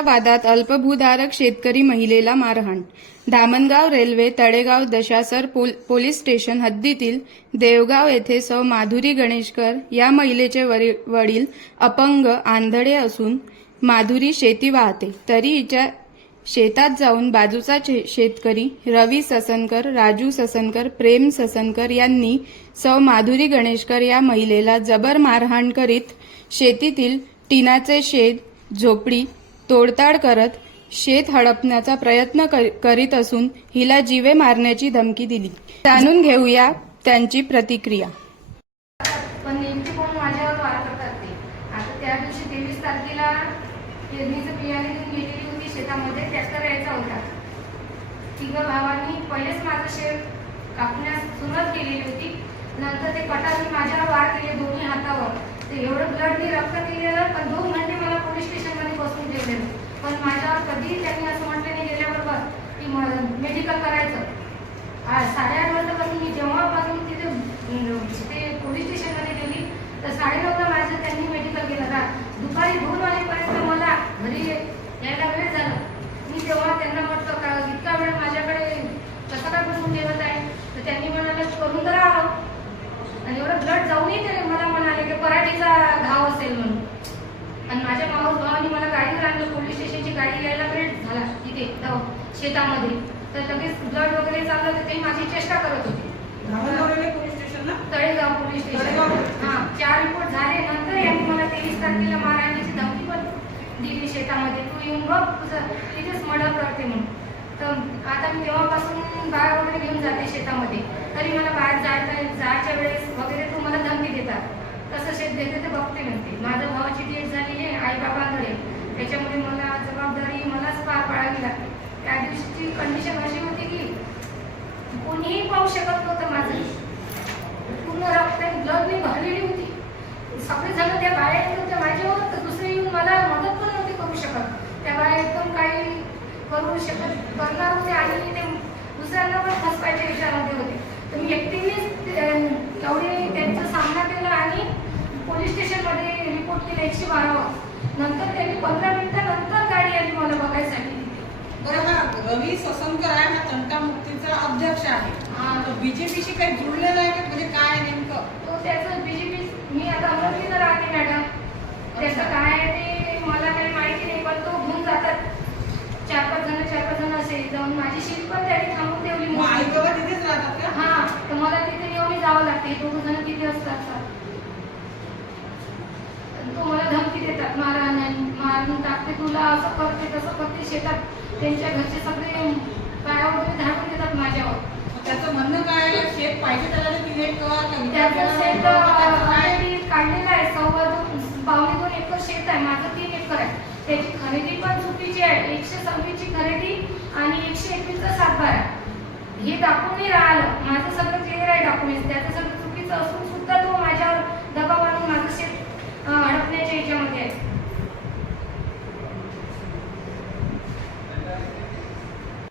जमिनीच्या वादात अल्पभूधारक शेतकरी महिलेला मारहाण. Dhamangaon railway Talegaon Dashasar police- police station हद्दीतील देवगाव येथे सौ माधुरी गणेशकर या महिलेचे वडील अपंग आंधळे असून माधुरी शेती वाहते. तरी हिच्या शेतात जाऊन बाजूचा शे- शेतकरी रवी ससनकर राजू ससनकर प्रेम ससनकर यांनी सौ माधुरी गणेशकर या महिलेला जबर मारहाण करीत शेतीतील टिनाचे शेत झोपडी तोडताड करत शेत हडपण्याचा प्रयत्न करीत असून हिला जीवे मारण्याची धमकी दिली. जाणून घेऊया त्यांची प्रतिक्रिया. पण नेमके कोण माझ्यावर वार करतात ते? आता त्या दिवशी तेवीस तारखेला पेरणीचं बियाणे घेऊन गेलेली होती शेतामध्ये ट्रॅक्टर यायचा होता तिघं भावांनी पहिलेच माझं शेत कापण्यास सुरुवात केलेली होती. नंतर ते कटाने माझ्यावर वार केले दोन्ही हातावर. ते एवढं ब्लड मी रक्त केलेलं पण दोन घंटे मला पोलीस स्टेशनमध्ये केलेलं. पण माझ्यावर कधीही त्यांनी असं म्हटलं नाही गेल्याबरोबर की मेडिकल करायचं. साडेआठ वाजतापासून मी जेव्हापासून तिथे ते पोलीस स्टेशनमध्ये गेली तर साडेनऊला माझं त्यांनी मेडिकल केलं. का दुपारी दोन वाजेपर्यंत मला घरी यायला वेळ झाला. मी तेव्हा त्यांना म्हटलं का इतका वेळ माझ्याकडे कसं काय बसून ठेवत आहे? तर त्यांनी म्हणाले करून तर आलो आणि एवढं ब्लड जाऊनही ते मला म्हणाले की पराठीचा घाव असेल म्हणून आणि माझ्या माऊस भावाने मला गाडीवर आणलं पोलीस स्टेशनची गाडी यायला वेळ झाला. तिथे शेतामध्ये. तर लगेच ब्लड वगैरे चाललं तर ते माझी चेष्टा करत होते. धामणगाव पोलीस स्टेशनला? Talegaon police station. हा चार रिपोर्ट झाले. नंतर यांनी मला तेवीस तारखेला मारहाणीची धमकी पण दिली शेतामध्ये. तू येऊन बघ तुझं तिथेच मर्डर करते म्हणून. तर आता मी तेव्हापासून बाहेर वगैरे घेऊन जाते शेतामध्ये. तरी मला बाहेर जायचं जायच्या वेळेस वगैरे तू मला धमकी देतात. कसं शेत देते ते बघते म्हणते. माझ्या भावाची डेट झाली आहे आई बाबांकडे त्याच्यामुळे मला जबाबदारी मलाच पार पाडावी लागते त्या कंडिशन अशी होती की कोणीही पाहू शकत नव्हतं माझं. पूर्ण रक्त ब्लडनी भरलेली होती. सगळे जण त्या बाया येत होत्या माझ्यावर तर दुसरे येऊन मला मदत पण नव्हती करू शकत. त्या बाया एकदम काही करू शकत करणार होते आणि ते दुसऱ्यांना पण फसवायच्या विचारामध्ये होते. तर मी एकटीनेच एवढे त्यांचा सामना केला आणि पोलीस स्टेशनमध्ये रिपोर्ट केला एकशे बारावर नंतर त्यांनी पंधरा मिनिटानंतर गाडी आली मला बघायसाठी. रवी ससनकर आहे हा तंटा मुक्तीचा अध्यक्ष आहे. हा. बीजेपीशी काही जुळलेलं आहे का? म्हणजे काय नेमकं? तो त्याचं बीजेपी मी आता अमरावतीला राहते मॅडम त्याचं काय आहे ते मला काही माहिती नाही पण तो घेऊन जातात. चार पाच जण चार पाच जण असे. जाऊन माझी शीट पण त्यांनी थांबून ठेवली आई. बाबा तिथेच राहतात का? हा तर मला तिथे येऊन जावं लागते. दोघ जण तिथे असतात. सर. तो मला धमकी देतात मारा मारून टाकते तुला असं करते तसं करते शेतात त्यांच्या घरचे सगळे पाया वगैरे झाडून देतात माझ्यावर. त्याचं म्हणणं काय आहे? शेत पाहिजे त्याला तिने कर त्याचं शेत? ऑलरेडी काढलेलं आहे? सव्वा दोन पावणे दोन एकर शेत आहे माझं तीन एकर आहे. त्याची खरेदी पण चुकीची आहे एकशे सव्वीसची खरेदी आणि एकशे एकवीसचा सातबारा हे दाखवून राहिलं माझं सगळं क्लिअर आहे डॉक्युमेंट त्याचं सगळं